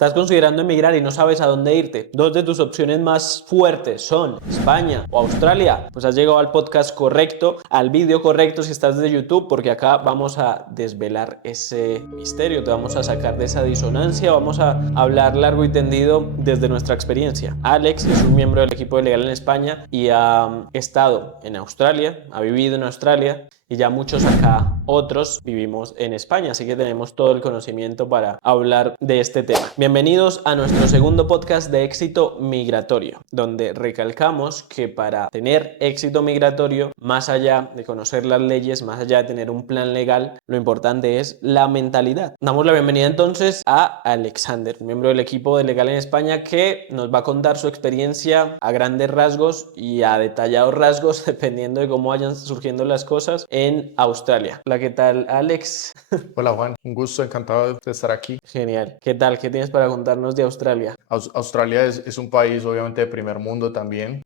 Estás considerando emigrar y no sabes a dónde irte. Dos de tus opciones más fuertes son España o Australia. Pues has llegado al podcast correcto, al vídeo correcto si estás de YouTube, porque acá vamos a desvelar ese misterio, te vamos a sacar de esa disonancia, vamos a hablar largo y tendido desde nuestra experiencia. Alex es un miembro del equipo de Legal en España y ha estado en Australia, ha vivido en Australia, y ya muchos acá, otros, vivimos en España, así que tenemos todo el conocimiento para hablar de este tema. Bienvenidos a nuestro segundo podcast de éxito migratorio, donde recalcamos que para tener éxito migratorio, más allá de conocer las leyes, más allá de tener un plan legal, lo importante es la mentalidad. Damos la bienvenida entonces a Alexander, miembro del equipo de Legal en España, que nos va a contar su experiencia a grandes rasgos y a detallados rasgos, dependiendo de cómo vayan surgiendo las cosas, en Australia. Hola, ¿qué tal, Alex? Hola Juan, un gusto, encantado de estar aquí. Genial. ¿Qué tal? ¿Qué tienes para contarnos de Australia? Australia es un país obviamente de primer mundo también.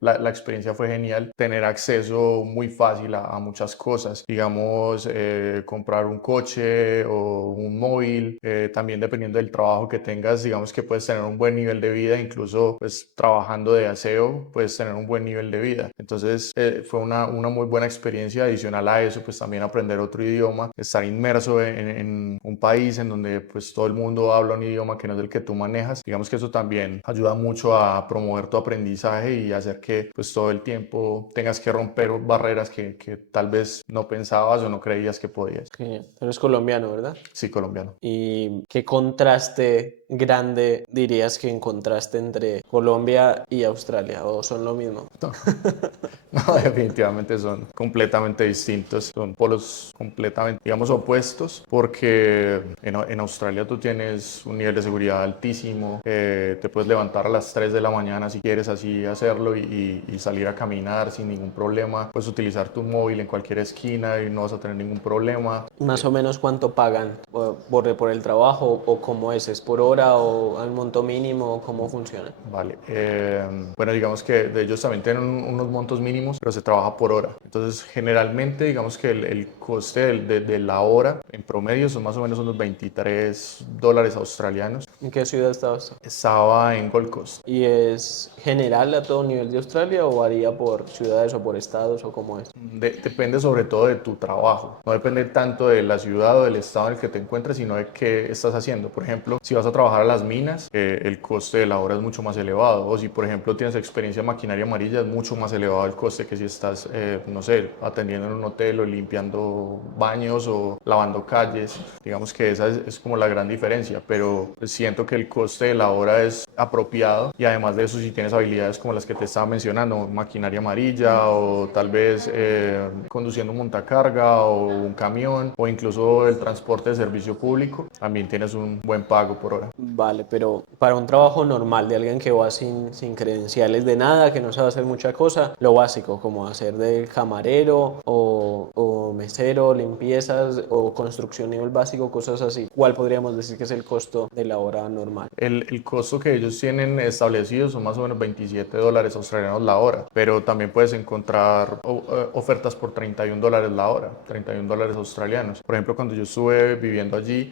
La experiencia fue genial, tener acceso muy fácil a muchas cosas, digamos comprar un coche o un móvil, también dependiendo del trabajo que tengas, digamos que puedes tener un buen nivel de vida, incluso pues trabajando de aseo puedes tener un buen nivel de vida. Entonces fue una muy buena experiencia. Adicional a eso, pues también aprender otro idioma, estar inmerso en un país en donde pues todo el mundo habla un idioma que no es el que tú manejas. Digamos que eso también ayuda mucho a promover tu aprendizaje y hacer que pues todo el tiempo tengas que romper barreras que tal vez no pensabas o no creías que podías. Genial. Eres colombiano, ¿verdad? Sí, colombiano. ¿Y qué contraste grande dirías que encontraste entre Colombia y Australia? ¿O son lo mismo? No, definitivamente son completamente distintos, son polos completamente, digamos, opuestos, porque en Australia tú tienes un nivel de seguridad altísimo, te puedes levantar a las 3 de la mañana si quieres así hacerlo y salir a caminar sin ningún problema, puedes utilizar tu móvil en cualquier esquina y no vas a tener ningún problema. ¿Más o menos cuánto pagan por el trabajo o cómo es? ¿Es por hora o al monto mínimo? ¿Cómo funciona? Vale, bueno, digamos que de ellos también tienen unos montos mínimos, pero se trabaja por hora. Entonces, generalmente, digamos que el coste de la hora en promedio son más o menos unos $23 australianos. ¿En qué ciudad estabas? Estaba en Gold Coast. ¿Y es general a todo nivel de Australia o varía por ciudades o por estados o cómo es? Depende sobre todo de tu trabajo, no depende tanto de la ciudad o del estado en el que te encuentres, sino de qué estás haciendo. Por ejemplo, si vas a trabajar a las minas, el coste de la hora es mucho más elevado, o si por ejemplo tienes experiencia en maquinaria amarilla, es mucho más elevado el coste que si estás, no sé, atendiendo en un hotel o limpiando baños o lavando calles. Digamos que esa es como la gran diferencia, pero siento que el coste de la hora es apropiado, y además de eso, si tienes habilidades como las que te estaba mencionando, maquinaria amarilla o tal vez conduciendo un montacarga o un camión o incluso el transporte de servicio público, también tienes un buen pago por hora. Vale, pero para un trabajo normal de alguien que va sin credenciales de nada, que no sabe hacer mucha cosa, lo básico, como hacer de camarero o mesero, limpiezas o construcción nivel básico, cosas así, ¿cuál podríamos decir que es el costo de la hora normal? El costo que ellos tienen establecido son más o menos $27 australianos la hora, pero también puedes encontrar ofertas por $31 la hora, $31 australianos. Por ejemplo, cuando yo estuve viviendo allí,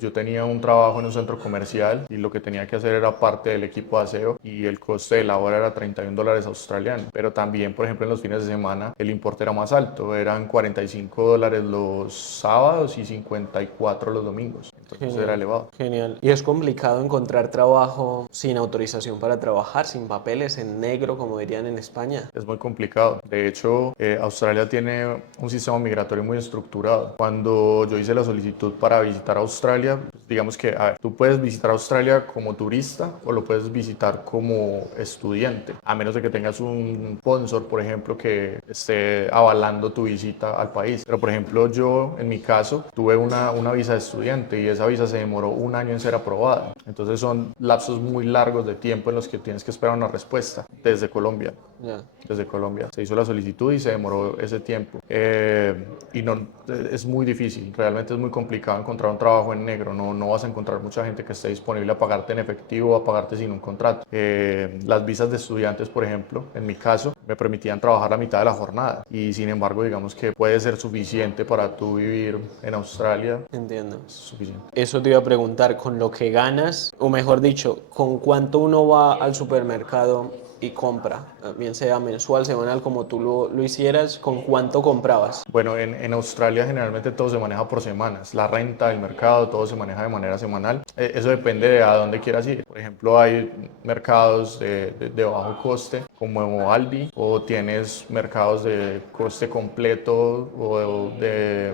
yo tenía un trabajo en un centro comercial y lo que tenía que hacer era parte del equipo de aseo, y el coste de la hora era $31 australianos. Pero también, por ejemplo, en los fines de semana el importe era más alto, eran $45 los sábados y 54 los domingos. Entonces era Genial, elevado. genial. ¿Y es complicado encontrar trabajo sin autorización para trabajar, sin papeles, en negro, como dirían en España? Es muy complicado. De hecho, Australia tiene un sistema migratorio muy estructurado. Cuando yo hice la solicitud para visitar Australia, pues, digamos que, a ver, tú puedes visitar Australia como turista o lo puedes visitar como estudiante, a menos de que tengas un sponsor, por ejemplo, que esté avalando tu visita al país. Pero, por ejemplo, yo, en mi caso, tuve una visa de estudiante y esa visa se demoró un año en ser aprobada. Entonces son lapsos muy largos de tiempo en los que tienes que esperar una respuesta desde Colombia. Ya. desde Colombia. Se hizo la solicitud y se demoró ese tiempo. Y no, es muy difícil, realmente es muy complicado encontrar un trabajo en negro. No vas a encontrar mucha gente que esté disponible a pagarte en efectivo o a pagarte sin un contrato. Las visas de estudiantes, por ejemplo, en mi caso, me permitían trabajar la mitad de la jornada y sin embargo, digamos que puede ser suficiente para tú vivir en Australia. Entiendo. Es suficiente. Eso te iba a preguntar, con lo que ganas, o mejor dicho, con cuánto uno va al supermercado y compra, bien sea mensual, semanal, como tú lo hicieras, ¿con cuánto comprabas? Bueno, en Australia generalmente todo se maneja por semanas. La renta, el mercado, todo se maneja de manera semanal. Eso depende de a dónde quieras ir. Por ejemplo, hay mercados de bajo coste como Aldi, o tienes mercados de coste completo o de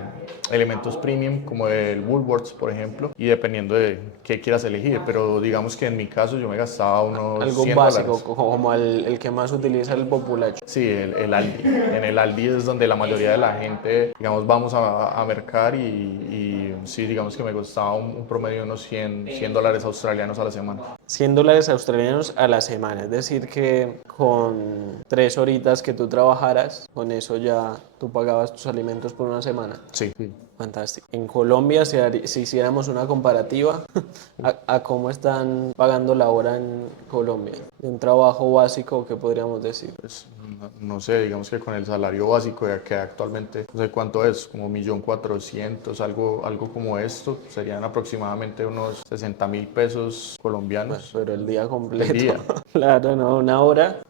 elementos premium como el Woolworths, por ejemplo, y dependiendo de qué quieras elegir. Pero digamos que en mi caso yo me gastaba unos Algo básico, $100. como el que más utiliza el populacho. Sí, el Aldi. En el Aldi es donde la mayoría de la gente, digamos, vamos a mercar y sí, digamos que me costaba un promedio de unos $100 australianos a la semana. $100 australianos a la semana, es decir que con 3 horitas que tú trabajaras, con eso ya tú pagabas tus alimentos por una semana. Sí, sí. Fantástico. En Colombia, si hiciéramos una comparativa a cómo están pagando la hora en Colombia, de un trabajo básico, ¿qué podríamos decir? Pues no sé, digamos que con el salario básico que actualmente, no sé cuánto es, como 1.400.000, algo como esto, serían aproximadamente unos 60.000 pesos Pues, colombianos pero el día el completo, día. claro, no, una hora.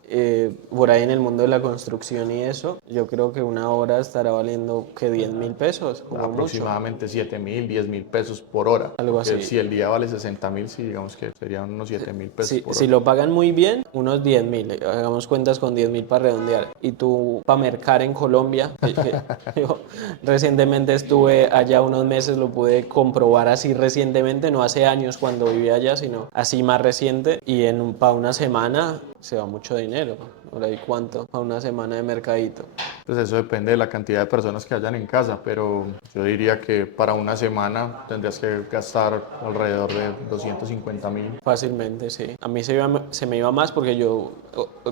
Por ahí en el mundo de la construcción y eso, yo creo que una hora estará valiendo que 10.000 pesos, como mucho, Aproximadamente 7.000, 10.000 pesos por hora, algo porque así. si el día vale 60.000, sí, digamos que serían unos 7.000 pesos por Si hora. lo pagan muy bien, unos 10.000, hagamos cuentas con 10.000 para redondear. Y tú, para mercar en Colombia, yo recientemente estuve allá unos meses, lo pude comprobar así recientemente, no hace años cuando vivía allá, sino así más reciente. Y para una semana se va mucho dinero. Por ahí, ¿cuánto? Para una semana de mercadito. Pues eso depende de la cantidad de personas que hayan en casa, pero yo diría que para una semana tendrías que gastar alrededor de 250.000. Fácilmente, sí. A mí se me iba más porque yo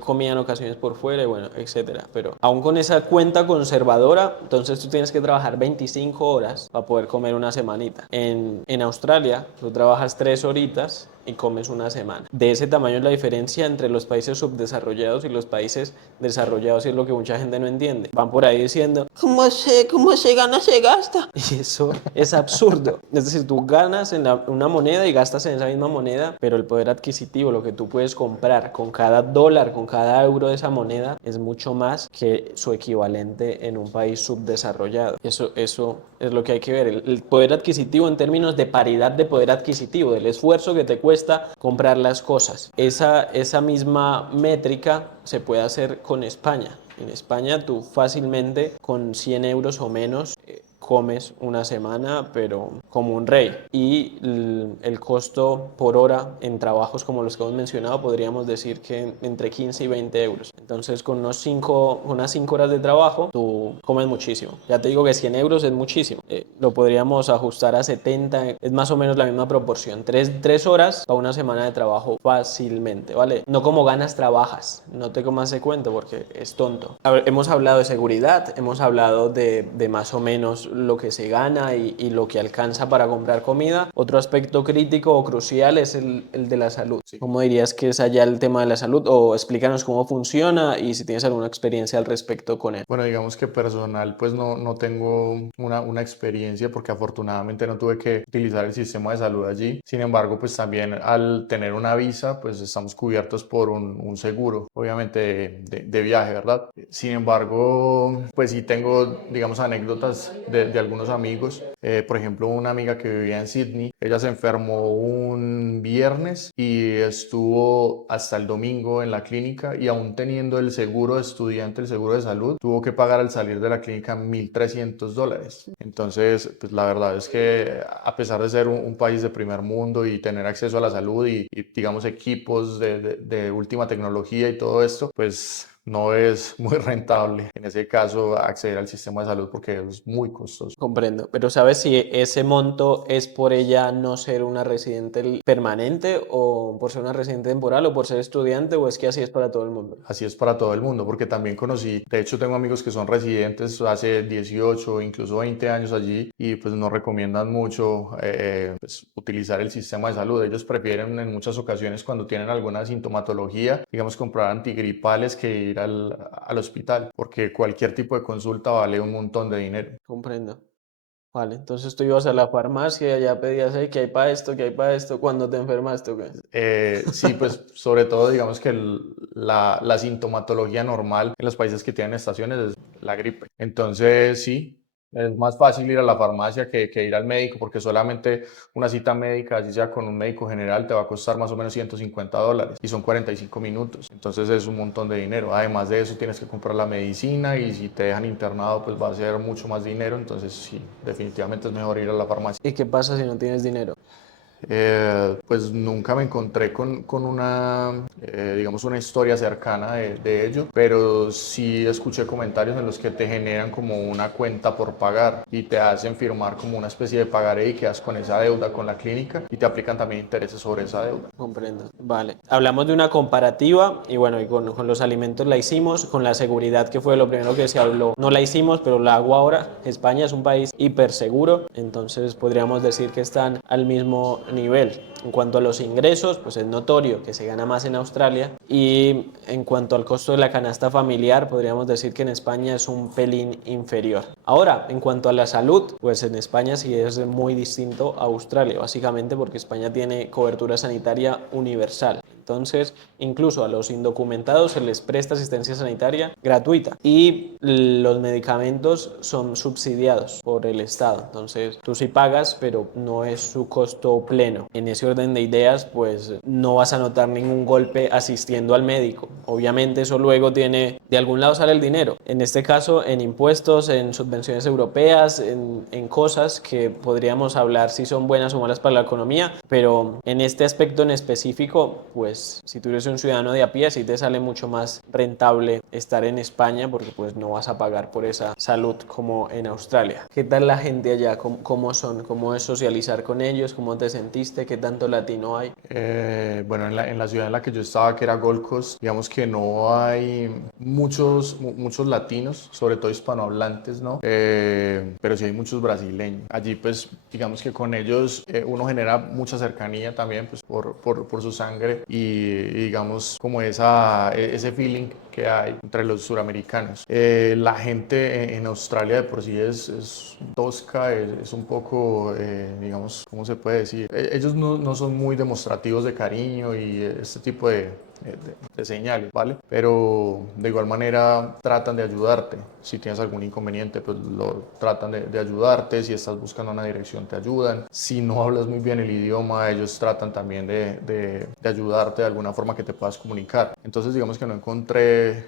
comía en ocasiones por fuera y bueno, etcétera. Pero aún con esa cuenta conservadora, entonces tú tienes que trabajar 25 horas para poder comer una semanita. En Australia, tú trabajas 3 horitas y comes una semana. De ese tamaño es la diferencia entre los países subdesarrollados y los países desarrollados y es lo que mucha gente no entiende. Van por ahí diciendo, cómo se gana, se gasta? Y eso es absurdo. Es decir, tú ganas en una moneda y gastas en esa misma moneda, pero el poder adquisitivo, lo que tú puedes comprar con cada dólar, con cada euro de esa moneda, es mucho más que su equivalente en un país subdesarrollado. Eso es lo que hay que ver. El poder adquisitivo en términos de paridad de poder adquisitivo, del esfuerzo que te cuesta comprar las cosas. Esa misma métrica se puede hacer con España. En España tú fácilmente con 100 euros o menos comes una semana, pero como un rey. Y el costo por hora en trabajos como los que hemos mencionado, podríamos decir que entre 15 y 20 euros. Entonces, con unas 5 horas de trabajo, tú comes muchísimo. Ya te digo que 100 euros es muchísimo. Lo podríamos ajustar a 70, es más o menos la misma proporción. 3 horas para una semana de trabajo fácilmente, ¿vale? No como ganas, trabajas. No te comas ese cuento porque es tonto. A ver, hemos hablado de seguridad, hemos hablado de más o menos lo que se gana y lo que alcanza para comprar comida. Otro aspecto crítico o crucial es el de la salud. Sí. ¿Cómo dirías que es allá el tema de la salud? O explícanos cómo funciona y si tienes alguna experiencia al respecto con él. Bueno, digamos que personal, pues no tengo una experiencia porque afortunadamente no tuve que utilizar el sistema de salud allí. Sin embargo, pues también al tener una visa, pues estamos cubiertos por un seguro, obviamente de viaje, ¿verdad? Sin embargo, pues sí tengo, digamos, anécdotas de algunos amigos. Por ejemplo, una amiga que vivía en Sydney, ella se enfermó un viernes y estuvo hasta el domingo en la clínica y aún teniendo el seguro de estudiante, el seguro de salud, tuvo que pagar al salir de la clínica $1.300. Entonces, pues la verdad es que a pesar de ser un país de primer mundo y tener acceso a la salud y digamos equipos de última tecnología y todo esto, pues no es muy rentable en ese caso acceder al sistema de salud porque es muy costoso. Comprendo. Pero ¿sabes si ese monto es por ella no ser una residente permanente o por ser una residente temporal o por ser estudiante o es que así es para todo el mundo? Así es para todo el mundo, porque también conocí, de hecho tengo amigos que son residentes hace 18 o incluso 20 años allí y pues no recomiendan mucho pues, utilizar el sistema de salud. Ellos prefieren en muchas ocasiones cuando tienen alguna sintomatología, digamos, comprar antigripales que ir al hospital, porque cualquier tipo de consulta vale un montón de dinero. Comprendo. Vale, entonces tú ibas a la farmacia y ya pedías, "Hey, ¿qué hay para esto? ¿Qué hay para esto? ¿Cuándo te enfermaste o qué?" Sí, pues sobre todo digamos que la sintomatología normal en los países que tienen estaciones es la gripe. Entonces sí, es más fácil ir a la farmacia que ir al médico porque solamente una cita médica, así sea con un médico general, te va a costar más o menos $150 y son 45 minutos. Entonces es un montón de dinero. Además de eso tienes que comprar la medicina y si te dejan internado pues va a ser mucho más dinero. Entonces sí, definitivamente es mejor ir a la farmacia. ¿Y qué pasa si no tienes dinero? Pues nunca me encontré con una, digamos, una historia cercana de ello, pero sí escuché comentarios en los que te generan como una cuenta por pagar y te hacen firmar como una especie de pagaré y quedas con esa deuda con la clínica y te aplican también intereses sobre esa deuda. Comprendo. Vale. Hablamos de una comparativa y bueno, y con los alimentos la hicimos, con la seguridad que fue lo primero que se habló. No la hicimos, pero la hago ahora. España es un país hiper seguro, entonces podríamos decir que están al mismo nivel. En cuanto a los ingresos, pues es notorio que se gana más en Australia y en cuanto al costo de la canasta familiar, podríamos decir que en España es un pelín inferior. Ahora, en cuanto a la salud, pues en España sí es muy distinto a Australia, básicamente porque España tiene cobertura sanitaria universal. Entonces, incluso a los indocumentados se les presta asistencia sanitaria gratuita y los medicamentos son subsidiados por el Estado. Entonces, tú sí pagas, pero no es su costo pleno. En ese orden de ideas, pues no vas a notar ningún golpe asistiendo al médico. Obviamente eso luego tiene, de algún lado sale el dinero. En este caso, en impuestos, en subvenciones europeas, en cosas que podríamos hablar si son buenas o malas para la economía, pero en este aspecto en específico, pues si tú eres un ciudadano de a pie, sí te sale mucho más rentable estar en España porque pues no vas a pagar por esa salud como en Australia. ¿Qué tal la gente allá? ¿Cómo son? ¿Cómo es socializar con ellos? ¿Cómo te sentiste? ¿Qué tanto latino hay? Bueno, en la ciudad en la que yo estaba, que era Gold Coast, digamos que no hay muchos latinos, sobre todo hispanohablantes, ¿no? Pero sí hay muchos brasileños. Allí, pues, digamos que con ellos uno genera mucha cercanía también, pues, por su sangre y digamos, como ese feeling que hay entre los suramericanos. La gente en Australia de por sí es tosca, es un poco, digamos, ¿cómo se puede decir? Ellos no son muy demostrativos de cariño y este tipo de señales, ¿vale? Pero de igual manera tratan de ayudarte. Si tienes algún inconveniente, pues lo tratan de ayudarte. Si estás buscando una dirección, te ayudan. Si no hablas muy bien el idioma, ellos tratan también de ayudarte de alguna forma que te puedas comunicar. Entonces, digamos que no encontré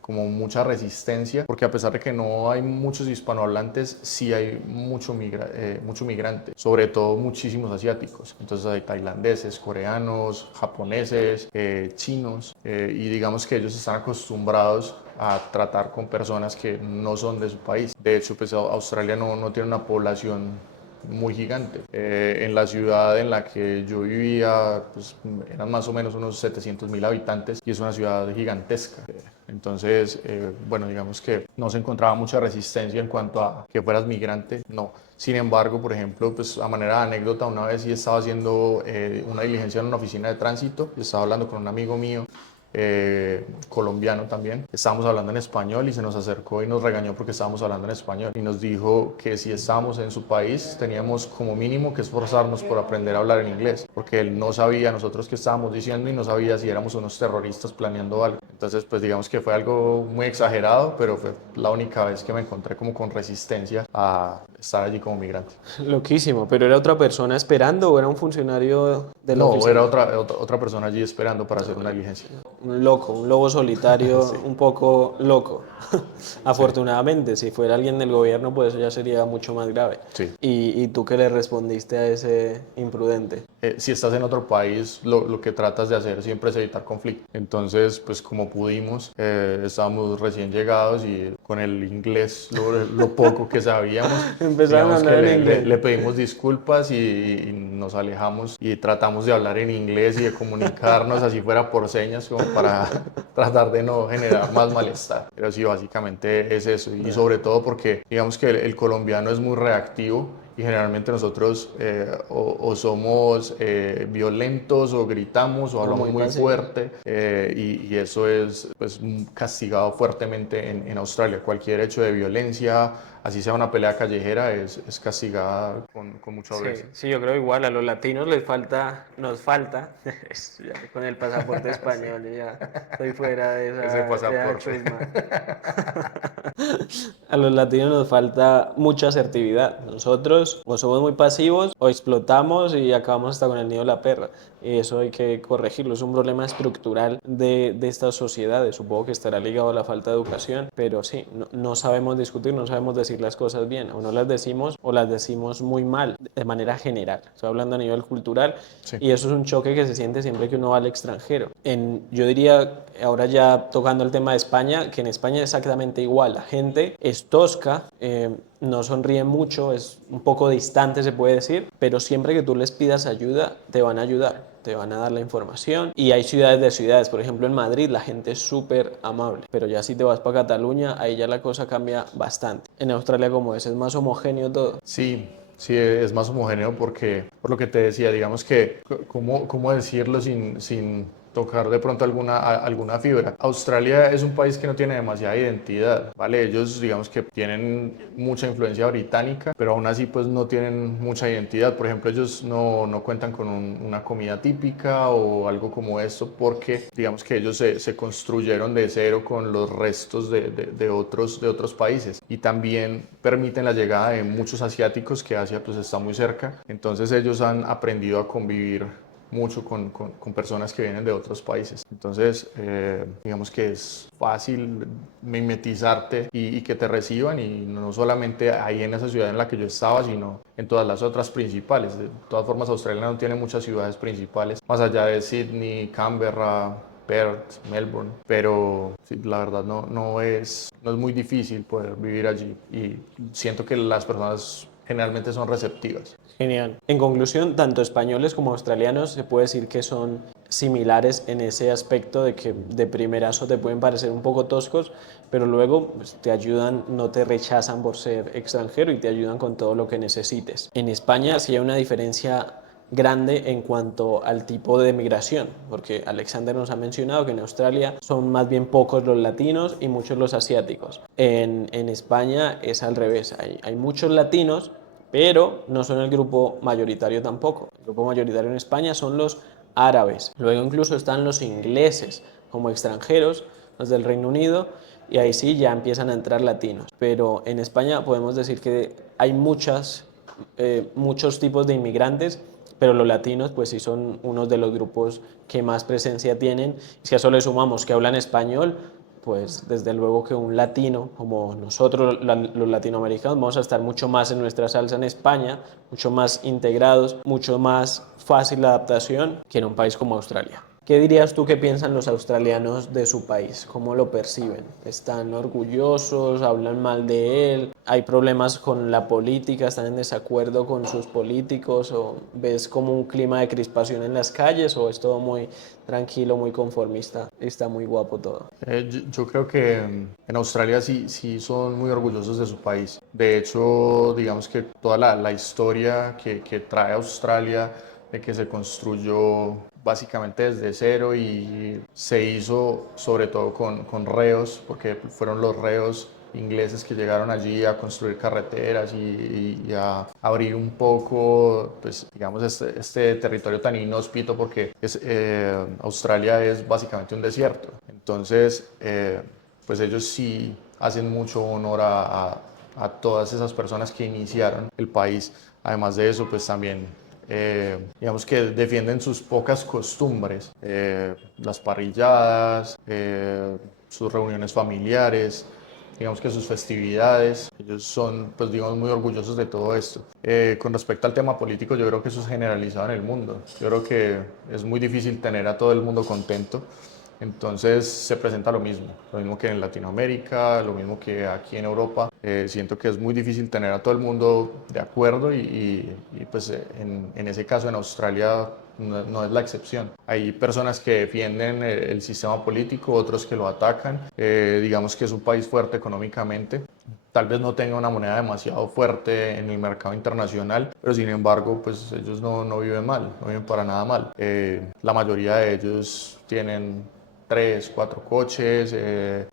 como mucha resistencia, porque a pesar de que no hay muchos hispanohablantes, sí hay mucho migrante, sobre todo muchísimos asiáticos. Entonces hay tailandeses, coreanos, japoneses, chinos, y digamos que ellos están acostumbrados a tratar con personas que no son de su país. De hecho, pues Australia no tiene una población muy gigante. En la ciudad en la que yo vivía, pues eran más o menos unos 700.000 habitantes y es una ciudad gigantesca. Entonces, bueno, digamos que no se encontraba mucha resistencia en cuanto a que fueras migrante, no. Sin embargo, por ejemplo, pues a manera de anécdota, una vez sí estaba haciendo una diligencia en una oficina de tránsito y estaba hablando con un amigo mío colombiano también. Estábamos hablando en español y se nos acercó y nos regañó porque estábamos hablando en español y nos dijo que si estábamos en su país teníamos como mínimo que esforzarnos por aprender a hablar en inglés, porque él no sabía nosotros qué estábamos diciendo y no sabía si éramos unos terroristas planeando algo. Entonces, pues digamos que fue algo muy exagerado, pero fue la única vez que me encontré como con resistencia a estar allí como migrante. Loquísimo, pero ¿era otra persona esperando o era un funcionario de la No, oficina? era otra persona allí esperando para hacer una diligencia. Un loco, un lobo solitario, Sí, un poco loco. sí, Afortunadamente, si fuera alguien del gobierno, pues eso ya sería mucho más grave. sí. ¿Y tú qué le respondiste a ese imprudente? Si estás en otro país, lo que tratas de hacer siempre es evitar conflicto. Entonces, pues como pudimos, estábamos recién llegados y con el inglés, lo poco que sabíamos, Empezaron a digamos que hablar en inglés. le pedimos disculpas y nos alejamos y tratamos de hablar en inglés y de comunicarnos así fuera por señas como para tratar de no generar más malestar. Pero sí, básicamente es eso. Y sobre todo porque digamos que el colombiano es muy reactivo y generalmente nosotros o somos violentos o gritamos o O hablamos muy muy pasivo. fuerte y eso es pues, castigado fuertemente en Australia. Cualquier hecho de violencia, así sea una pelea callejera, es castigada con mucha Sí, dureza. sí, yo creo igual, a los latinos les falta, nos falta, ya con el pasaporte Sí, español, y ya estoy fuera de ese esa pasaporte. chusma. A los latinos nos falta mucha asertividad. Nosotros o somos muy pasivos o explotamos y acabamos hasta con el nido de la perra. Y eso hay que corregirlo. Es un problema estructural de estas sociedades. Supongo que estará ligado a la falta de educación, pero sí, no sabemos discutir, no sabemos decir las cosas bien. O no las decimos o las decimos muy mal, de manera general. Estoy hablando a nivel cultural Sí. y eso es un choque que se siente siempre que uno va al extranjero. Yo diría, ahora ya tocando el tema de España, que en España es exactamente igual. La gente es tosca, no sonríe mucho, es un poco distante se puede decir, pero siempre que tú les pidas ayuda, te van a ayudar, te van a dar la información. Y hay ciudades de ciudades, por ejemplo en Madrid la gente es súper amable, pero ya si te vas para Cataluña, ahí ya la cosa cambia bastante. En Australia como es más homogéneo todo. Sí, sí, es más homogéneo porque, por lo que te decía, digamos que, ¿cómo decirlo sin tocar de pronto alguna fibra? Australia es un país que no tiene demasiada identidad, ¿vale? Ellos, digamos que tienen mucha influencia británica, pero aún así, pues no tienen mucha identidad. Por ejemplo, ellos no cuentan con una comida típica o algo como esto porque, digamos que ellos se construyeron de cero con los restos de otros países y también permiten la llegada de muchos asiáticos, que Asia pues está muy cerca. Entonces ellos han aprendido a convivir mucho con personas que vienen de otros países. Entonces, digamos que es fácil mimetizarte y que te reciban, y no solamente ahí en esa ciudad en la que yo estaba, sino en todas las otras principales. De todas formas, Australia no tiene muchas ciudades principales, más allá de Sydney, Canberra, Perth, Melbourne, pero sí, la verdad no es muy difícil poder vivir allí y siento que las personas generalmente son receptivas. Genial. En conclusión, tanto españoles como australianos se puede decir que son similares en ese aspecto de que de primerazo te pueden parecer un poco toscos, pero luego pues, te ayudan, no te rechazan por ser extranjero y te ayudan con todo lo que necesites. En España sí hay una diferencia grande en cuanto al tipo de migración, porque Alexander nos ha mencionado que en Australia son más bien pocos los latinos y muchos los asiáticos. En España es al revés, hay muchos latinos, pero no son el grupo mayoritario tampoco. El grupo mayoritario en España son los árabes. Luego incluso están los ingleses como extranjeros, los del Reino Unido, y ahí sí ya empiezan a entrar latinos. Pero en España podemos decir que hay muchos tipos de inmigrantes, pero los latinos pues sí son unos de los grupos que más presencia tienen. Y si a eso le sumamos que hablan español, pues desde luego que un latino, como nosotros los latinoamericanos, vamos a estar mucho más en nuestra salsa en España, mucho más integrados, mucho más fácil la adaptación que en un país como Australia. ¿Qué dirías tú que piensan los australianos de su país? ¿Cómo lo perciben? ¿Están orgullosos? ¿Hablan mal de él? ¿Hay problemas con la política? ¿Están en desacuerdo con sus políticos? ¿O ves como un clima de crispación en las calles? ¿O es todo muy tranquilo, muy conformista? Está muy guapo todo. Yo creo que en Australia sí son muy orgullosos de su país. De hecho, digamos que toda la historia que trae Australia, de que se construyó básicamente desde cero y se hizo sobre todo con reos, porque fueron los reos ingleses que llegaron allí a construir carreteras y a abrir un poco, pues digamos, este territorio tan inhóspito, porque Australia es básicamente un desierto. Entonces, pues ellos sí hacen mucho honor a todas esas personas que iniciaron el país. Además de eso, pues también digamos que defienden sus pocas costumbres, las parrilladas, sus reuniones familiares, digamos que sus festividades. Ellos son, pues digamos, muy orgullosos de todo esto. Con respecto al tema político, yo creo que eso es generalizado en el mundo. Yo creo que es muy difícil tener a todo el mundo contento. Entonces se presenta lo mismo que en Latinoamérica, lo mismo que aquí en Europa. Siento que es muy difícil tener a todo el mundo de acuerdo y pues en ese caso en Australia no es la excepción. Hay personas que defienden el sistema político, otros que lo atacan. Digamos que es un país fuerte económicamente. Tal vez no tenga una moneda demasiado fuerte en el mercado internacional, pero sin embargo, pues ellos no viven mal, no viven para nada mal. La mayoría de ellos tienen 3, 4 coches,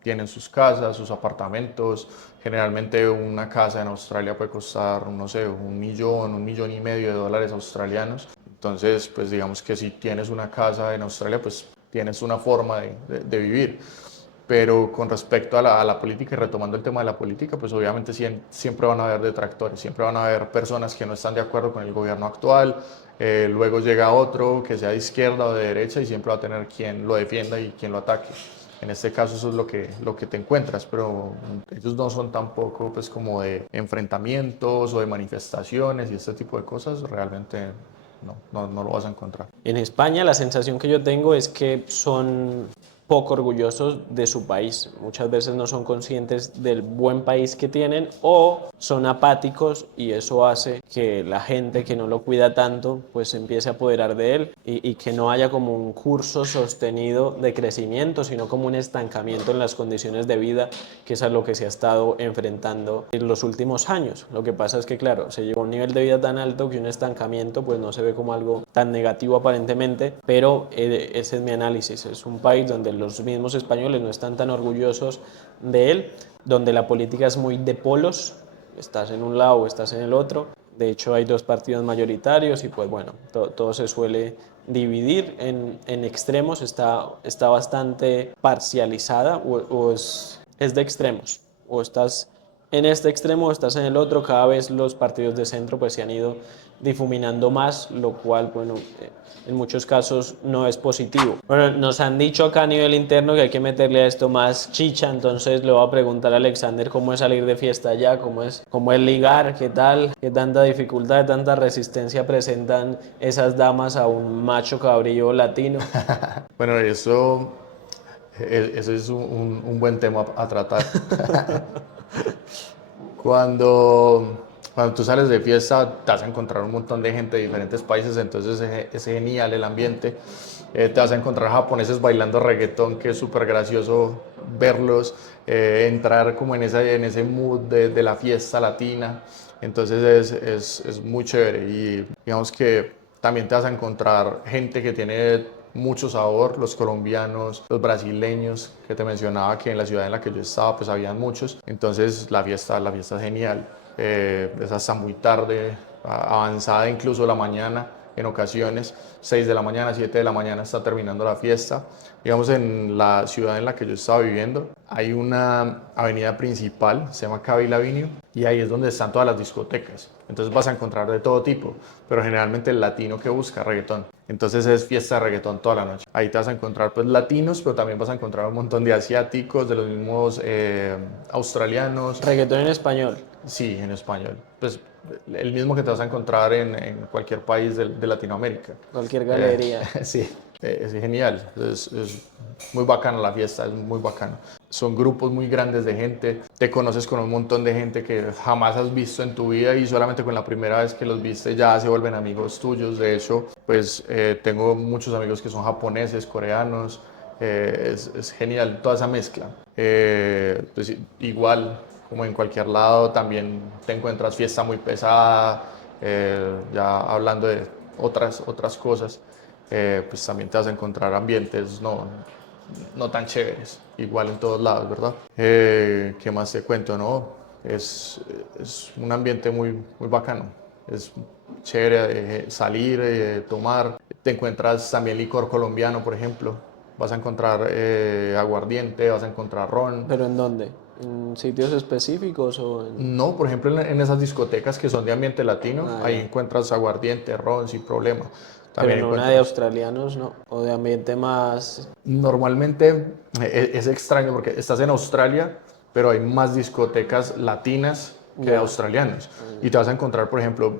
tienen sus casas, sus apartamentos. Generalmente una casa en Australia puede costar, no sé, 1 millón, 1,5 millones de dólares australianos. Entonces, pues digamos que si tienes una casa en Australia, pues tienes una forma de vivir. Pero con respecto a la política y retomando el tema de la política, pues obviamente siempre van a haber detractores, siempre van a haber personas que no están de acuerdo con el gobierno actual, luego llega otro que sea de izquierda o de derecha y siempre va a tener quien lo defienda y quien lo ataque. En este caso eso es lo que te encuentras, pero ellos no son tampoco pues como de enfrentamientos o de manifestaciones y este tipo de cosas, realmente no lo vas a encontrar. En España la sensación que yo tengo es que son poco orgullosos de su país. Muchas veces no son conscientes del buen país que tienen o son apáticos y eso hace que la gente que no lo cuida tanto pues se empiece a apoderar de él y que no haya como un curso sostenido de crecimiento, sino como un estancamiento en las condiciones de vida, que es a lo que se ha estado enfrentando en los últimos años. Lo que pasa es que, claro, se llegó a un nivel de vida tan alto que un estancamiento pues no se ve como algo tan negativo aparentemente, pero ese es mi análisis. Es un país donde los mismos españoles no están tan orgullosos de él, donde la política es muy de polos, estás en un lado o estás en el otro. De hecho hay dos partidos mayoritarios y pues bueno, todo se suele dividir en extremos, está bastante parcializada o es de extremos, o estás en este extremo o estás en el otro. Cada vez los partidos de centro pues se han ido difuminando más, lo cual, bueno, en muchos casos no es positivo. Bueno, nos han dicho acá a nivel interno que hay que meterle a esto más chicha, entonces le voy a preguntar a Alexander cómo es salir de fiesta allá, cómo es ligar, qué tal, qué tanta dificultad, tanta resistencia presentan esas damas a un macho cabrío latino. Bueno, eso es un buen tema a tratar. Cuando tú sales de fiesta, te vas a encontrar un montón de gente de diferentes países, entonces es genial el ambiente. Te vas a encontrar japoneses bailando reggaetón, que es súper gracioso verlos, entrar como en ese mood de la fiesta latina. Entonces es muy chévere y digamos que también te vas a encontrar gente que tiene mucho sabor, los colombianos, los brasileños, que te mencionaba que en la ciudad en la que yo estaba pues habían muchos. Entonces la fiesta es genial, es hasta muy tarde, avanzada incluso la mañana en ocasiones, 6 de la mañana, 7 de la mañana está terminando la fiesta. Digamos, en la ciudad en la que yo estaba viviendo hay una avenida principal, se llama Cavill Avenue, y ahí es donde están todas las discotecas. Entonces vas a encontrar de todo tipo, pero generalmente el latino que busca reggaetón. Entonces es fiesta de reggaetón toda la noche. Ahí te vas a encontrar pues latinos, pero también vas a encontrar un montón de asiáticos, de los mismos australianos. Reggaetón en español. Sí, en español. Pues el mismo que te vas a encontrar en cualquier país de Latinoamérica. Cualquier galería. Sí, es genial. Es muy bacana la fiesta, es muy bacano. Son grupos muy grandes de gente. Te conoces con un montón de gente que jamás has visto en tu vida y solamente con la primera vez que los viste ya se vuelven amigos tuyos. De hecho, pues tengo muchos amigos que son japoneses, coreanos. Es genial toda esa mezcla. Pues igual como en cualquier lado, también te encuentras fiesta muy pesada, ya hablando de otras cosas, pues también te vas a encontrar ambientes no tan chéveres, igual en todos lados, ¿verdad? ¿Qué más te cuento, no? Es un ambiente muy bacano, es chévere salir, tomar, te encuentras también licor colombiano, por ejemplo, vas a encontrar aguardiente, vas a encontrar ron. ¿Pero en dónde? ¿En sitios específicos o en...? No, por ejemplo, en esas discotecas que son de ambiente latino, Ah, ahí ya. encuentras aguardiente, ron sin problema. Pero También en una de encuentras. australianos, ¿no? O de ambiente más... Normalmente es extraño porque estás en Australia, pero hay más discotecas latinas que de Ya. australianos. Y te vas a encontrar, por ejemplo,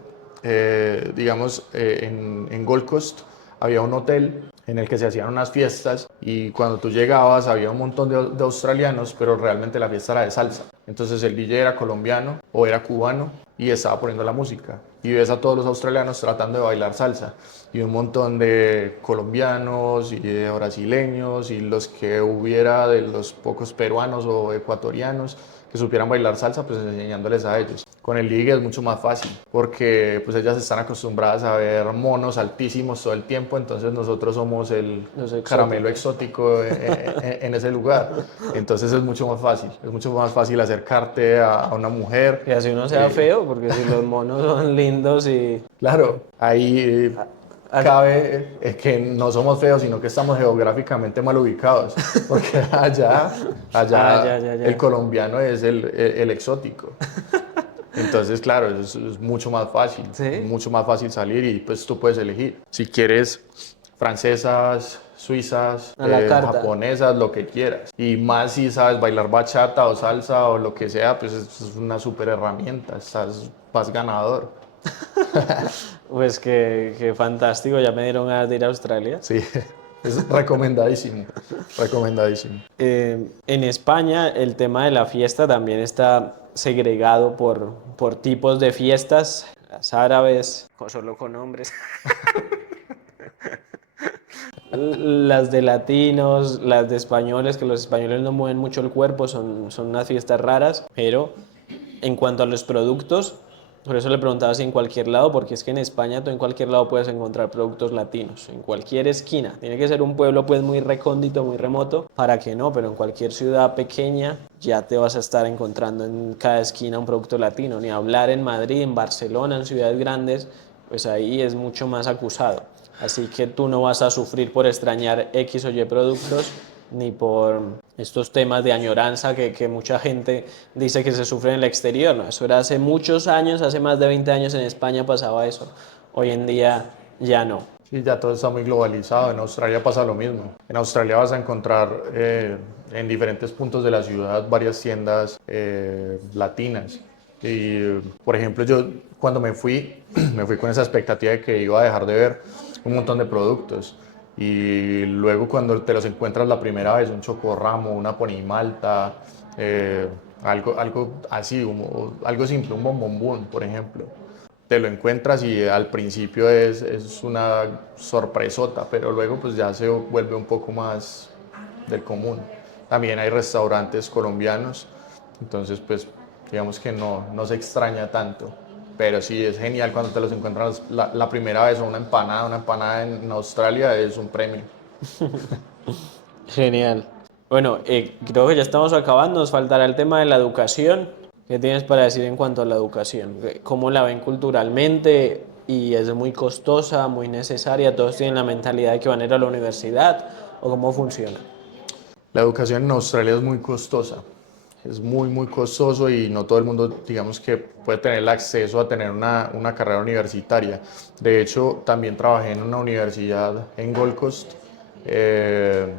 digamos, en Gold Coast había un hotel en el que se hacían unas fiestas y cuando tú llegabas había un montón de australianos, pero realmente la fiesta era de salsa. Entonces el DJ era colombiano o era cubano y estaba poniendo la música. Y ves a todos los australianos tratando de bailar salsa y un montón de colombianos y de brasileños y los que hubiera de los pocos peruanos o ecuatorianos que supieran bailar salsa, pues enseñándoles a ellos. Con el ligue es mucho más fácil porque pues ellas están acostumbradas a ver monos altísimos todo el tiempo, entonces nosotros somos el Los caramelo exóticos. exótico en ese lugar. Entonces es mucho más fácil acercarte a una mujer. Y así uno sea feo, porque si los monos son lindos y... Claro, ahí Ah, cabe que no somos feos, sino que estamos geográficamente mal ubicados, porque allá ya, el ya. colombiano es el exótico. Entonces, claro, es ¿Sí? mucho más fácil salir y pues tú puedes elegir. Si quieres francesas, suizas, A la carta. japonesas, lo que quieras. Y más si sabes bailar bachata o salsa o lo que sea, pues es una súper herramienta, vas ganador. Pues qué fantástico, ya me dieron ganas de ir a Australia. Sí, es recomendadísimo, recomendadísimo. En España el tema de la fiesta también está segregado por tipos de fiestas, las árabes, o solo con hombres, las de latinos, las de españoles, que los españoles no mueven mucho el cuerpo, son unas fiestas raras, pero en cuanto a los productos, por eso le preguntaba si en cualquier lado, porque es que en España tú en cualquier lado puedes encontrar productos latinos, en cualquier esquina. Tiene que ser un pueblo pues muy recóndito, muy remoto, para que no, pero en cualquier ciudad pequeña ya te vas a estar encontrando en cada esquina un producto latino. Ni hablar en Madrid, en Barcelona, en ciudades grandes, pues ahí es mucho más acusado. Así que tú no vas a sufrir por extrañar X o Y productos, ni por estos temas de añoranza que mucha gente dice que se sufre en el exterior. No, eso era hace muchos años, hace más de 20 años en España pasaba eso. Hoy en día ya no. Sí, ya todo está muy globalizado. En Australia pasa lo mismo. En Australia vas a encontrar en diferentes puntos de la ciudad varias tiendas latinas. Y, por ejemplo, yo cuando me fui, me fui con esa expectativa de que iba a dejar de ver un montón de productos. Y luego cuando te los encuentras la primera vez, un chocorramo, una ponimalta, algo así, algo simple, un bombombón, por ejemplo te lo encuentras y al principio es una sorpresota, pero luego pues ya se vuelve un poco más del común. También hay restaurantes colombianos, entonces pues digamos que no se extraña tanto, pero sí es genial cuando te los encuentras la primera vez o una empanada en Australia es un premio. Genial. Bueno, creo que ya estamos acabando, nos faltará el tema de la educación. ¿Qué tienes para decir en cuanto a la educación? ¿Cómo la ven culturalmente? ¿Y es muy costosa, muy necesaria? ¿Todos tienen la mentalidad de que van a ir a la universidad? ¿O cómo funciona? La educación en Australia es muy costosa, es muy costoso y no todo el mundo, digamos que puede tener el acceso a tener una carrera universitaria. De hecho, también trabajé en una universidad en Gold Coast, eh,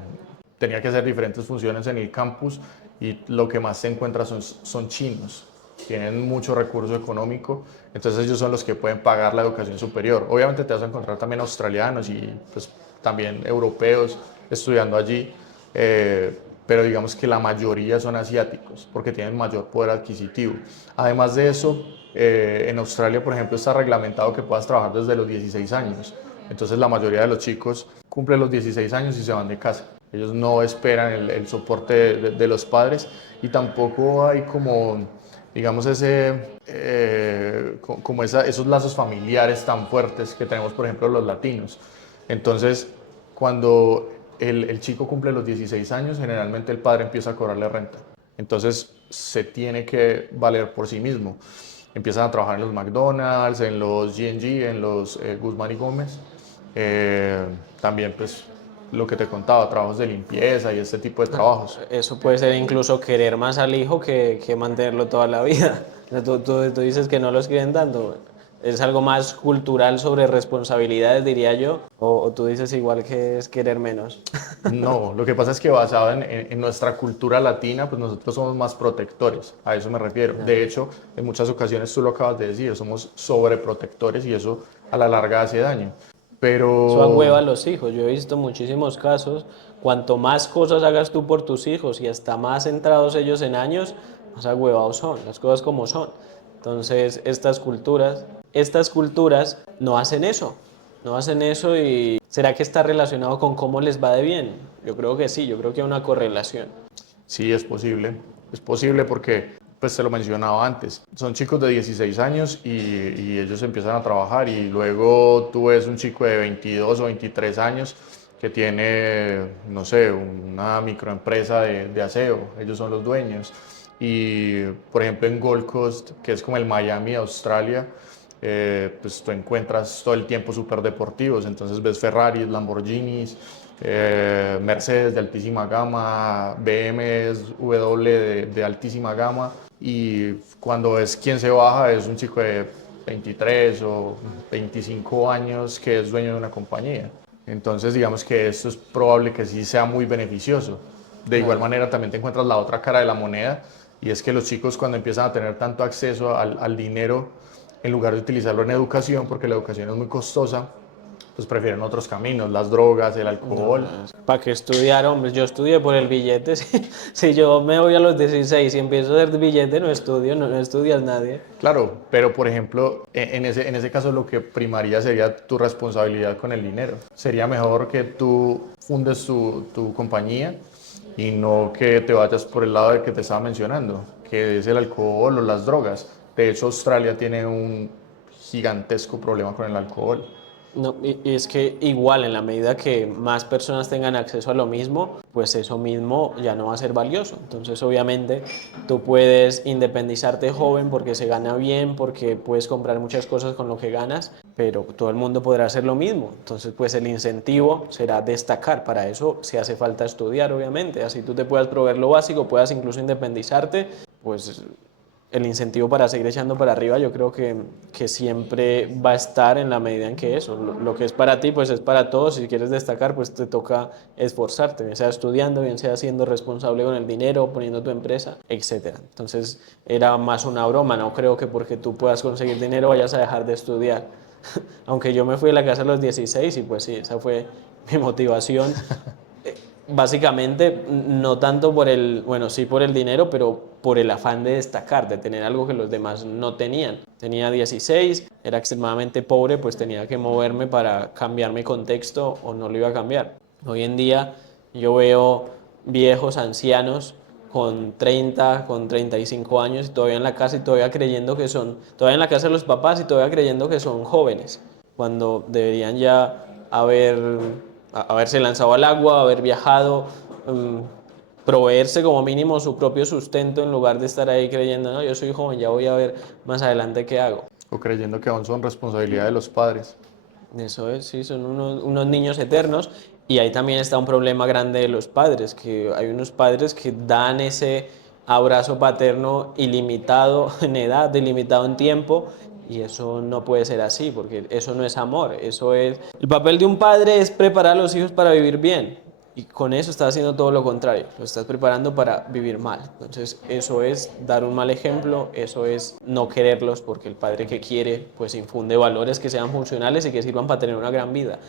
tenía que hacer diferentes funciones en el campus y lo que más se encuentra son chinos. Tienen mucho recurso económico, entonces ellos son los que pueden pagar la educación superior. Obviamente te vas a encontrar también australianos y pues, también europeos estudiando allí, pero digamos que la mayoría son asiáticos porque tienen mayor poder adquisitivo. Además de eso, en Australia, por ejemplo, está reglamentado que puedas trabajar desde los 16 años. Entonces la mayoría de los chicos cumplen los 16 años y se van de casa. Ellos no esperan el soporte de los padres y tampoco hay como, digamos, esos lazos familiares tan fuertes que tenemos, por ejemplo, los latinos. Entonces, cuando el chico cumple los 16 años, generalmente el padre empieza a cobrarle renta. Entonces, se tiene que valer por sí mismo. Empiezan a trabajar en los McDonald's, en los G&G, en los Guzmán y Gómez. También, pues, lo que te contaba, trabajos de limpieza y este tipo de trabajos. Eso puede ser incluso querer más al hijo que mantenerlo toda la vida. Tú dices que no los quieren tanto. Es algo más cultural sobre responsabilidades, diría yo. O tú dices igual que es querer menos. No, lo que pasa es que basado en nuestra cultura latina, pues nosotros somos más protectores, a eso me refiero. De hecho, en muchas ocasiones tú lo acabas de decir, somos sobreprotectores y eso a la larga hace daño. Eso agüeva a Pero los hijos. Yo he visto muchísimos casos. Cuanto más cosas hagas tú por tus hijos y hasta más centrados ellos en años, más agüevados son, las cosas como son. Entonces, estas culturas no hacen eso. No hacen eso y ¿será que está relacionado con cómo les va de bien? Yo creo que sí, yo creo que hay una correlación. sí, es posible porque, pues te lo mencionaba antes, son chicos de 16 años y ellos empiezan a trabajar y luego tú ves un chico de 22 o 23 años que tiene, no sé, una microempresa de aseo, ellos son los dueños. Y, por ejemplo, en Gold Coast, que es como el Miami de Australia, pues tú encuentras todo el tiempo súper deportivos, entonces ves Ferraris, Lamborghinis, Mercedes de altísima gama, BMW de altísima gama, y cuando ves quién se baja es un chico de 23 o 25 años que es dueño de una compañía. Entonces digamos que esto es probable que sí sea muy beneficioso. De igual Claro. manera también te encuentras la otra cara de la moneda, y es que los chicos cuando empiezan a tener tanto acceso al dinero, en lugar de utilizarlo en educación, porque la educación es muy costosa, pues prefieren otros caminos, las drogas, el No, alcohol. ¿para qué estudiar, hombre? Yo estudié por el billete. Si yo me voy a los 16 y empiezo a hacer billete, no estudio, no estudias nadie. Claro, pero por ejemplo, en ese caso lo que primaría sería tu responsabilidad con el dinero. Sería mejor que tú fundes tu compañía y no que te vayas por el lado del que te estaba mencionando, que es el alcohol o las drogas. De hecho, Australia tiene un gigantesco problema con el alcohol. No, y es que igual en la medida que más personas tengan acceso a lo mismo, pues eso mismo ya no va a ser valioso. Entonces, obviamente, tú puedes independizarte joven porque se gana bien, porque puedes comprar muchas cosas con lo que ganas, pero todo el mundo podrá hacer lo mismo. Entonces, pues el incentivo será destacar. Para eso se hace falta estudiar, obviamente. Así tú te puedas proveer lo básico, puedas incluso independizarte, pues el incentivo para seguir echando para arriba yo creo que siempre va a estar en la medida en que eso, lo que es para ti pues es para todos, si quieres destacar pues te toca esforzarte, bien sea estudiando, bien sea siendo responsable con el dinero, poniendo tu empresa, etcétera. Entonces era más una broma, no creo que porque tú puedas conseguir dinero vayas a dejar de estudiar. Aunque yo me fui a la casa a los 16 y pues sí, esa fue mi motivación. Básicamente, no tanto por el, bueno, sí por el dinero, pero por el afán de destacar, de tener algo que los demás no tenían. Tenía 16, era extremadamente pobre, pues tenía que moverme para cambiar mi contexto o no lo iba a cambiar. Hoy en día yo veo viejos, ancianos con 30, con 35 años y todavía en la casa y todavía creyendo que son, todavía en la casa de los papás y todavía creyendo que son jóvenes, cuando deberían ya haberse lanzado al agua, haber viajado, proveerse como mínimo su propio sustento en lugar de estar ahí creyendo, no, yo soy joven, ya voy a ver más adelante qué hago. O creyendo que aún son responsabilidad de los padres. Eso es, sí, son unos niños eternos y ahí también está un problema grande de los padres, que hay unos padres que dan ese abrazo paterno ilimitado en edad, ilimitado en tiempo y eso no puede ser así porque eso no es amor, eso es... El papel de un padre es preparar a los hijos para vivir bien y con eso estás haciendo todo lo contrario, lo estás preparando para vivir mal. Entonces eso es dar un mal ejemplo, eso es no quererlos porque el padre que quiere pues infunde valores que sean funcionales y que sirvan para tener una gran vida.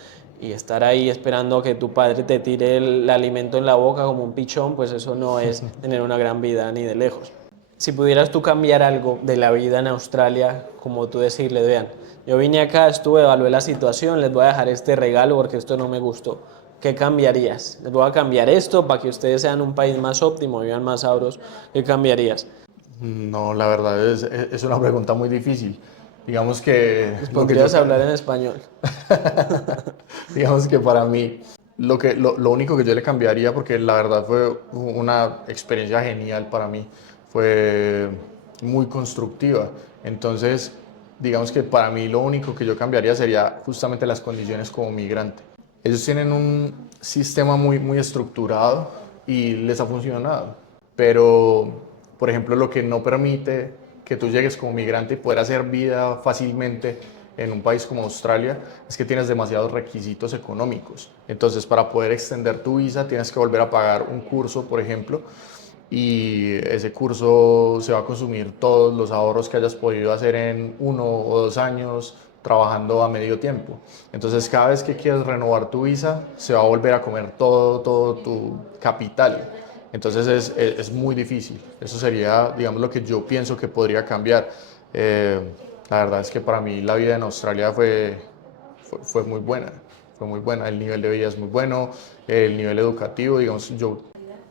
Y estar ahí esperando a que tu padre te tire el alimento en la boca como un pichón, pues eso no es tener una gran vida ni de lejos. Si pudieras tú cambiar algo de la vida en Australia, como tú decirle, vean, yo vine acá, estuve, evalué la situación, les voy a dejar este regalo porque esto no me gustó. ¿Qué cambiarías? Les voy a cambiar esto para que ustedes sean un país más óptimo, vivan más sabros. ¿Qué cambiarías? No, la verdad es una pregunta muy difícil. Digamos que Les lo que yo, pondrías a hablar en español. digamos que para mí, lo único que yo le cambiaría, porque la verdad fue una experiencia genial para mí, fue muy constructiva. Entonces, digamos que para mí lo único que yo cambiaría sería justamente las condiciones como migrante. Ellos tienen un sistema muy estructurado y les ha funcionado, pero, por ejemplo, lo que no permite que tú llegues como migrante y poder hacer vida fácilmente en un país como Australia es que tienes demasiados requisitos económicos. Entonces, para poder extender tu visa, tienes que volver a pagar un curso, por ejemplo, y ese curso se va a consumir todos los ahorros que hayas podido hacer en 1 o 2 años trabajando a medio tiempo. Entonces, cada vez que quieras renovar tu visa, se va a volver a comer todo tu capital. Entonces, es muy difícil. Eso sería, digamos, lo que yo pienso que podría cambiar. Eh, la verdad es que para mí la vida en Australia fue muy buena. Fue muy buena. El nivel de vida es muy bueno. El nivel educativo, digamos, yo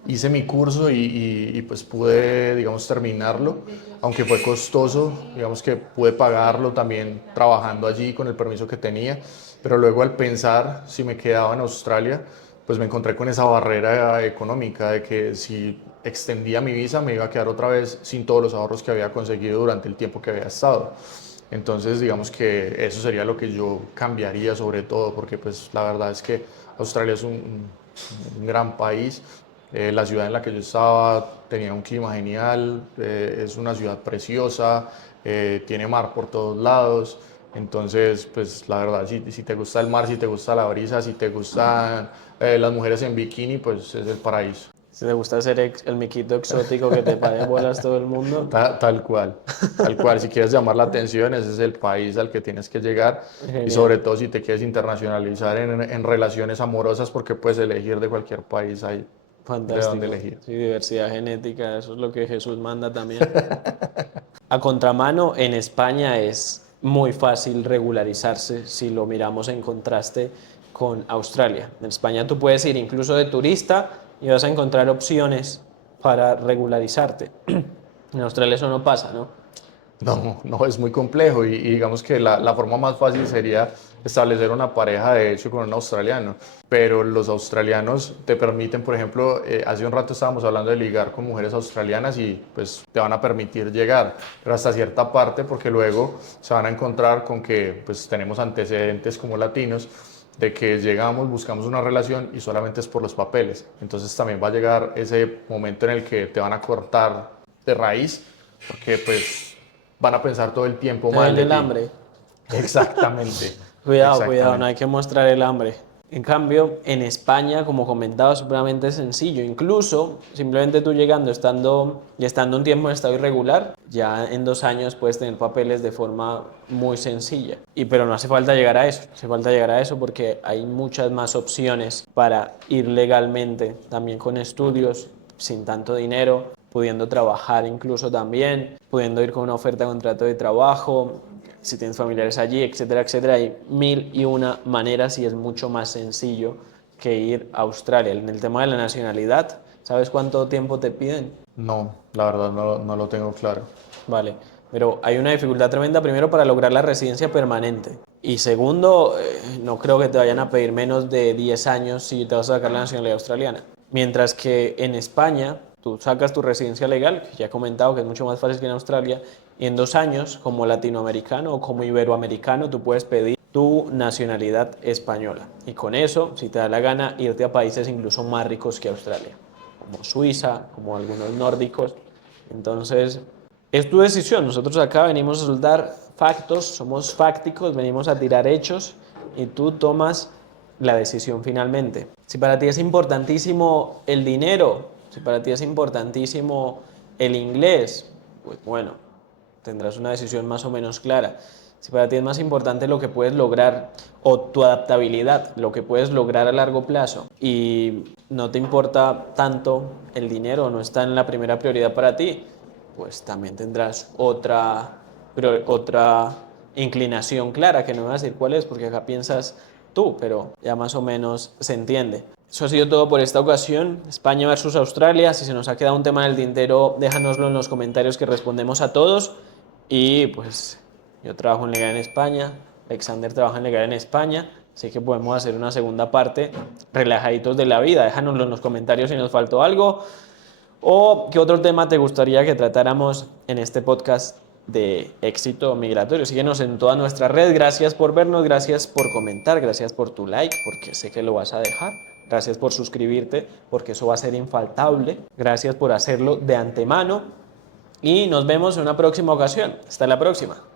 hice mi curso y pues pude, digamos, terminarlo, aunque fue costoso, digamos que pude pagarlo también trabajando allí con el permiso que tenía, pero luego al pensar si me quedaba en Australia, pues me encontré con esa barrera económica de que si extendía mi visa me iba a quedar otra vez sin todos los ahorros que había conseguido durante el tiempo que había estado. Entonces, digamos que eso sería lo que yo cambiaría sobre todo, porque pues la verdad es que Australia es un gran país. La ciudad en la que yo estaba tenía un clima genial, es una ciudad preciosa, tiene mar por todos lados. Entonces, pues la verdad, si te gusta el mar, si te gusta la brisa, si te gustan las mujeres en bikini, pues es el paraíso. Si te gusta ser el miquito exótico que te pare bolas todo el mundo, Tal cual, tal cual. Si quieres llamar la atención, ese es el país al que tienes que llegar. Y genial. sobre todo si te quieres internacionalizar en relaciones amorosas, porque puedes elegir de cualquier país ahí de dónde Fantástico. elegir. Sí, diversidad genética, eso es lo que Jesús manda también. A contramano, en España es muy fácil regularizarse si lo miramos en contraste con Australia. En España tú puedes ir incluso de turista y vas a encontrar opciones para regularizarte. En Australia eso no pasa, ¿no? No, es muy complejo y digamos que la forma más fácil sería establecer una pareja de hecho con un australiano, pero los australianos te permiten, por ejemplo, hace un rato estábamos hablando de ligar con mujeres australianas y pues te van a permitir llegar, pero hasta cierta parte porque luego se van a encontrar con que pues tenemos antecedentes como latinos de que llegamos, buscamos una relación y solamente es por los papeles, entonces también va a llegar ese momento en el que te van a cortar de raíz porque pues van a pensar todo el tiempo Ahí mal viene de el ti. hambre. Exactamente, Cuidado, no hay exactamente. que mostrar el hambre. En cambio, en España, como comentaba, es supremamente sencillo. Incluso, simplemente tú llegando, estando un tiempo en estado irregular, ya en 2 años puedes tener papeles de forma muy sencilla. Pero no hace falta llegar a eso, hace falta llegar a eso porque hay muchas más opciones para ir legalmente, también con estudios, sin tanto dinero, pudiendo trabajar incluso también, pudiendo ir con una oferta de contrato de trabajo, si tienes familiares allí, etcétera, etcétera. Hay mil y una maneras y es mucho más sencillo que ir a Australia. En el tema de la nacionalidad, ¿sabes cuánto tiempo te piden? No, la verdad no lo tengo claro. Vale, pero hay una dificultad tremenda primero para lograr la residencia permanente. Y segundo, no creo que te vayan a pedir menos de 10 años si te vas a sacar la nacionalidad australiana. Mientras que en España, tú sacas tu residencia legal, que ya he comentado que es mucho más fácil que en Australia, y en 2 años, como latinoamericano o como iberoamericano, tú puedes pedir tu nacionalidad española. Y con eso, si te da la gana, irte a países incluso más ricos que Australia, como Suiza, como algunos nórdicos. Entonces, es tu decisión. Nosotros acá venimos a soltar factos, somos fácticos, venimos a tirar hechos y tú tomas la decisión finalmente. Si para ti es importantísimo el dinero, si para ti es importantísimo el inglés, pues bueno, tendrás una decisión más o menos clara. Si para ti es más importante lo que puedes lograr o tu adaptabilidad, lo que puedes lograr a largo plazo y no te importa tanto el dinero, no está en la primera prioridad para ti, pues también tendrás otra inclinación clara, que no me voy a decir cuál es, porque acá piensas tú, pero ya más o menos se entiende. Eso ha sido todo por esta ocasión. España versus Australia. Si se nos ha quedado un tema en el tintero, déjanoslo en los comentarios que respondemos a todos. Y pues yo trabajo en legal en España, Alexander trabaja en legal en España, así que podemos hacer una segunda parte relajaditos de la vida. Déjanoslo en los comentarios si nos faltó algo o qué otro tema te gustaría que tratáramos en este podcast de éxito migratorio. Síguenos en todas nuestras redes. Gracias por vernos, gracias por comentar, gracias por tu like, porque sé que lo vas a dejar. Gracias por suscribirte, porque eso va a ser infaltable. Gracias por hacerlo de antemano. Y nos vemos en una próxima ocasión. Hasta la próxima.